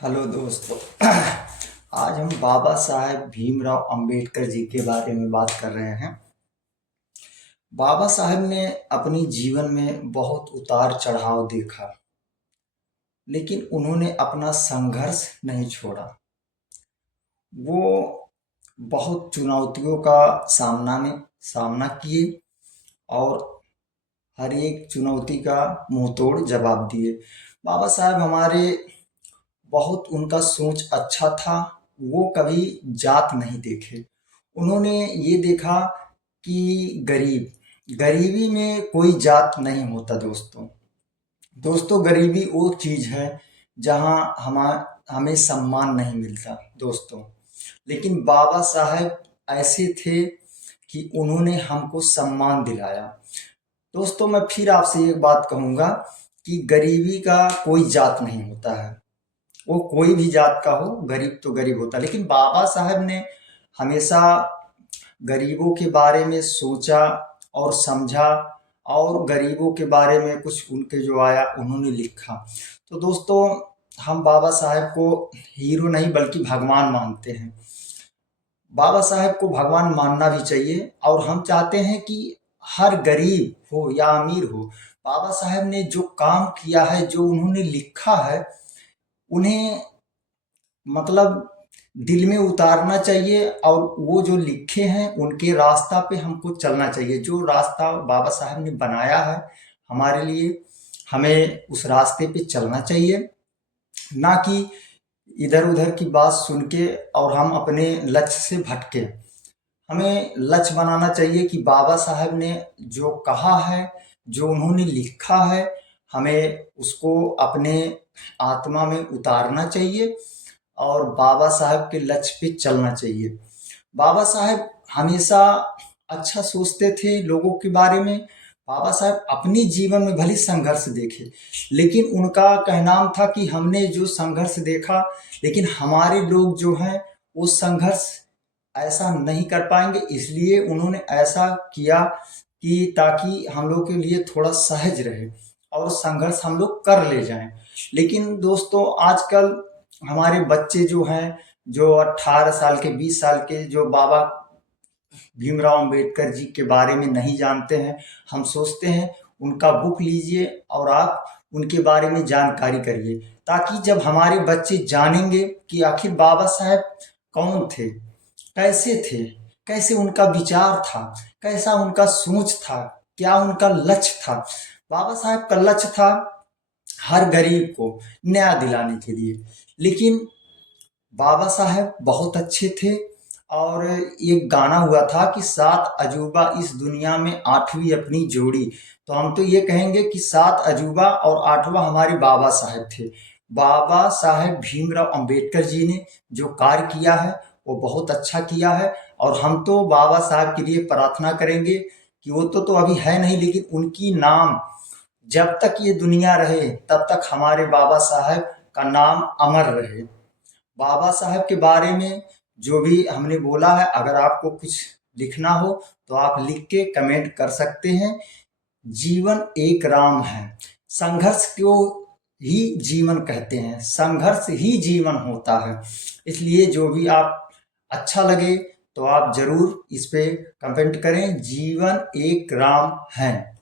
Hello दोस्तों। आज हम बाबा साहेब भीमराव अंबेडकर जी के बारे में बात कर रहे हैं। बाबा साहेब ने अपनी जीवन में बहुत उतार चढ़ाव देखा, लेकिन उन्होंने अपना संघर्ष नहीं छोड़ा। वो बहुत चुनौतियों का सामना किए और हर एक चुनौती का मुंह तोड़ जवाब दिए। बाबा साहेब हमारे बहुत उनका सोच अच्छा था। वो कभी जात नहीं देखे। उन्होंने ये देखा कि गरीबी में कोई जात नहीं होता। दोस्तों दोस्तों गरीबी वो चीज़ है जहाँ हमें सम्मान नहीं मिलता दोस्तों। लेकिन बाबा साहेब ऐसे थे कि उन्होंने हमको सम्मान दिलाया। दोस्तों मैं फिर आपसे एक बात कहूँगा कि गरीबी का कोई जात नहीं होता है। वो कोई भी जात का हो, गरीब तो गरीब होता है। लेकिन बाबा साहब ने हमेशा गरीबों के बारे में सोचा और समझा, और गरीबों के बारे में कुछ उनके जो आया उन्होंने लिखा। तो दोस्तों हम बाबा साहब को हीरो नहीं बल्कि भगवान मानते हैं। बाबा साहब को भगवान मानना भी चाहिए, और हम चाहते हैं कि हर गरीब हो या अमीर हो, बाबा साहब ने जो काम किया है, जो उन्होंने लिखा है, उन्हें मतलब दिल में उतारना चाहिए। और वो जो लिखे हैं उनके रास्ता पे हमको चलना चाहिए। जो रास्ता बाबा साहब ने बनाया है हमारे लिए, हमें उस रास्ते पे चलना चाहिए, ना कि इधर उधर की बात सुन के और हम अपने लक्ष्य से भटके। हमें लक्ष्य बनाना चाहिए कि बाबा साहब ने जो कहा है, जो उन्होंने लिखा है, हमें उसको अपने आत्मा में उतारना चाहिए और बाबा साहब के लक्ष्य पे चलना चाहिए। बाबा साहब हमेशा अच्छा सोचते थे लोगों के बारे में। बाबा साहब अपनी जीवन में भले संघर्ष देखे, लेकिन उनका कहना था कि हमने जो संघर्ष देखा, लेकिन हमारे लोग जो हैं वो संघर्ष ऐसा नहीं कर पाएंगे। इसलिए उन्होंने ऐसा किया कि ताकि हम लोग के लिए थोड़ा सहज रहे और संघर्ष हम लोग कर ले जाएं। लेकिन दोस्तों आजकल हमारे बच्चे जो हैं, जो 18 साल के 20 साल के, जो बाबा भीमराव अंबेडकर जी के बारे में नहीं जानते हैं, हम सोचते हैं उनका बुक लीजिए और आप उनके बारे में जानकारी करिए, ताकि जब हमारे बच्चे जानेंगे कि आखिर बाबा साहब कौन थे, कैसे थे, कैसे उनका विचार था, कैसा उनका सोच था, क्या उनका लक्ष्य था। बाबा साहब का लक्ष्य था हर गरीब को न्याय दिलाने के लिए। लेकिन बाबा साहब बहुत अच्छे थे। और एक गाना हुआ था कि सात अजूबा इस दुनिया में आठवीं अपनी जोड़ी। तो हम तो ये कहेंगे कि सात अजूबा और आठवां हमारे बाबा साहब थे। बाबा साहब भीमराव अंबेडकर जी ने जो कार्य किया है वो बहुत अच्छा किया है। और हम तो बाबा साहब के लिए प्रार्थना करेंगे कि वो तो अभी है नहीं, लेकिन उनकी नाम जब तक ये दुनिया रहे तब तक हमारे बाबा साहब का नाम अमर रहे। बाबा साहब के बारे में जो भी हमने बोला है, अगर आपको कुछ लिखना हो तो आप लिख के कमेंट कर सकते हैं। जीवन एक राम है, संघर्ष को ही जीवन कहते हैं, संघर्ष ही जीवन होता है। इसलिए जो भी आप अच्छा लगे तो आप जरूर इस पे कमेंट करें। जीवन एक राम है।